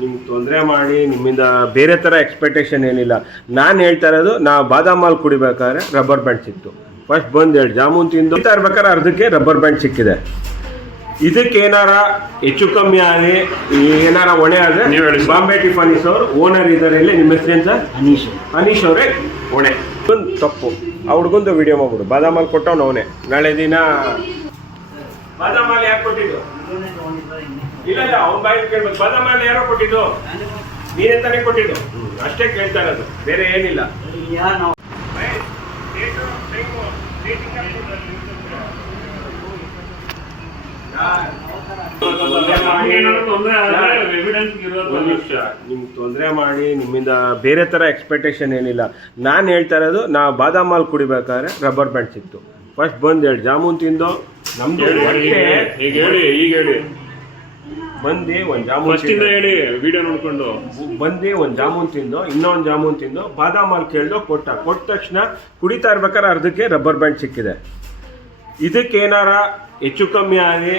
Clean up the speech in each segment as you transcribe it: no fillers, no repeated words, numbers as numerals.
ನಿಮ್ಗೆ ತೊಂದರೆ ಮಾಡಿ ನಿಮ್ಮಿಂದ ಬೇರೆ ಥರ ಎಕ್ಸ್ಪೆಕ್ಟೇಷನ್ ಏನಿಲ್ಲ. ನಾನು ಹೇಳ್ತಾ ಇರೋದು, ನಾ ಬಾದಾಮ್ ಹಾಲು ಕುಡಿಬೇಕಾದ್ರೆ ರಬ್ಬರ್ ಬ್ಯಾಂಡ್ ಸಿಕ್ತು. ಫಸ್ಟ್ ಬಂದು 2 ಜಾಮೂನ್ ತಿಂದು ಇರ್ಬೇಕಾದ್ರೆ ಅರ್ಧಕ್ಕೆ ರಬ್ಬರ್ ಬ್ಯಾಂಡ್ ಸಿಕ್ಕಿದೆ. ಇದಕ್ಕೆ ಏನಾರ ಹೆಚ್ಚು ಕಮ್ಮಿ ಆಗಿ ಏನಾರ ಹೊಣೆ ಆದರೆ ಬಾಂಬೆ ಟಿಫಾನಿಸ್ ಅವ್ರು ಓನರ್ ಇದ್ದಾರೆ. ಇಲ್ಲಿ ನಿಮ್ಮ ಹೆಸರು ಅಂತ? ಅನೀಶ್ ಅವರೇ ಹೊಣೆ. ಒಂದು ತಪ್ಪು ಆ ಹುಡುಗಂದು ವಿಡಿಯೋ ಮಾಡ್ಬಿಡು. ಬಾದಾಮ್ ಹಾಲು ಕೊಟ್ಟವ್ನು ಅವನೇ. ನಾಳೆ ದಿನ ಬಾದಾಮ್ ಹಾಲು ಯಾಕೆ ಕೊಟ್ಟಿದ್ದು? ಇಲ್ಲ ಅವ್ನ ಬಾಯಿ ಕೇಳ್ಬೇಕು. ಬಾದಾಮ್ ಹಾಲು ಯಾರೋ ಕೊಟ್ಟಿದ್ದು? ನೀನೇ ತಾನೇ ಕೊಟ್ಟಿದ್ದು. ಅಷ್ಟೇ ಕೇಳ್ತಾ ಇರೋದು, ಬೇರೆ ಏನಿಲ್ಲ. ನಿಮ್ಗೆ ತೊಂದರೆ ಮಾಡಿ ನಿಮ್ಮಿಂದ ಬೇರೆ ಥರ ಎಕ್ಸ್ಪೆಕ್ಟೇಷನ್ ಏನಿಲ್ಲ. ನಾನು ಹೇಳ್ತಾ ಇರೋದು, ನಾ ಬಾದಾಮ್ ಹಾಲು ಕುಡಿಬೇಕಾದ್ರೆ ರಬ್ಬರ್ ಬ್ಯಾಂಡ್ ಸಿಕ್ತು. ಫಸ್ಟ್ ಬಂದು 2 ಜಾಮೂನ್ ತಿಂದು ನಮ್ದು ಬಂದು ಒಂದು ಜಾಮೂನ್ ಹೇಳಿ ವಿಡಿಯೋ ನೋಡ್ಕೊಂಡು ಬಂದು ಒಂದು ಜಾಮೂನ್ ತಿಂದು ಇನ್ನೊಂದು ಜಾಮೂನ್ ತಿಂದು ಬಾದಾಮ್ ಹಾಲು ಕೇಳ್ದು ಕೊಟ್ಟ ತಕ್ಷಣ ಕುಡಿತಾ ಇರ್ಬೇಕಾದ್ರೆ ಅರ್ಧಕ್ಕೆ ರಬ್ಬರ್ ಬ್ಯಾಂಡ್ ಸಿಕ್ಕಿದೆ. ಇದಕ್ಕೆ ಏನಾರ ಹೆಚ್ಚು ಕಮ್ಮಿ ಆಗಿ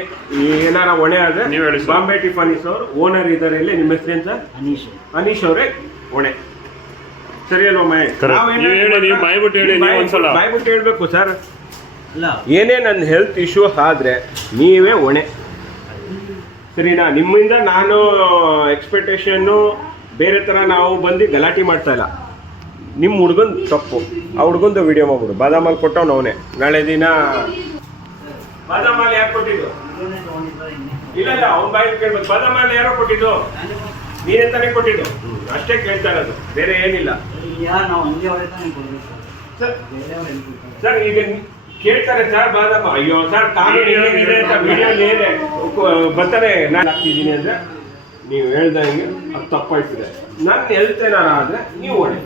ಏನಾರ ಹೊಣೆ ಆದರೆ ಬಾಂಬೆ ಟಿಫಾನಿಸ್ ಅವ್ರು ಓನರ್ ಇದ್ದಾರೆ. ಇಲ್ಲಿ ನಿಮ್ಮ ಹೆಸರು ಅಂತ? ಅನೀಶ್ ಅವರೇ ಹೊಣೆ. ಸರಿ ಅಲ್ವಾ ಬಾಯ್ಬಿಟ್ಟು ಹೇಳ್ಬೇಕು ಸರ್. ಏನೇ ನನ್ನ ಹೆಲ್ತ್ ಇಶ್ಯೂ ಆದ್ರೆ ನೀವೇ ಹೊಣೆ, ಸರಿನಾ? ನಿಮ್ಮಿಂದ ನಾನು ಎಕ್ಸ್ಪೆಕ್ಟೇಷನ್ನು ಬೇರೆ ಥರ ನಾವು ಬಂದು ಗಲಾಟೆ ಮಾಡ್ತಾ ಇಲ್ಲ. ನಿಮ್ಮ ಹುಡುಗನ್ ತಪ್ಪು ಆ ಹುಡುಗಂದು ವಿಡಿಯೋ ಮಾಡ್ಬಿಡು. ಬಾದಾಮ್ ಹಾಲು ಕೊಟ್ಟವ್ನು ಅವನೇ. ನಾಳೆ ದಿನ ಬಾದಾಮ್ ಹಾಲು ಯಾಕೆ ಕೊಟ್ಟಿದ್ದು? ಇಲ್ಲ ಅವ್ನ ಬಾಯಿ ಕೇಳ್ಬೇಕು. ಬಾದಾಮ್ ಹಾಲು ಯಾರೋ ಕೊಟ್ಟಿದ್ದು? ನೀನೇ ತಾನೇ ಕೊಟ್ಟಿದ್ದು. ಅಷ್ಟೇ ಕೇಳ್ತಾ ಇರೋದು, ಬೇರೆ ಏನಿಲ್ಲ. ಸರ್ ಈಗ ಕೇಳ್ತಾರೆ ಸರ್ ಬಾದಾಮ. ಅಯ್ಯೋ ಸರ್ ಬರ್ತಾರೆ ನಾನು ಹಾಕ್ತಿದ್ದೀನಿ ಅಂದರೆ ನೀವು ಹೇಳ್ದಂಗೆ ಅದು ತಪ್ಪಾಯ್ತಿದೆ. ನನ್ನ ಹೆಲ್ತ್ ಏನಾರ ಆದರೆ ನೀವು ಹೊಣೆ.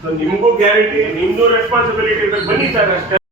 ಸೊ ನಿಮಗೂ ಗ್ಯಾರಂಟಿ, ನಿಮ್ಮದು ರೆಸ್ಪಾನ್ಸಿಬಿಲಿಟಿ ಇರ್ಬೇಕು. ಬನ್ನಿ ಸರ್ ಅಷ್ಟೇ.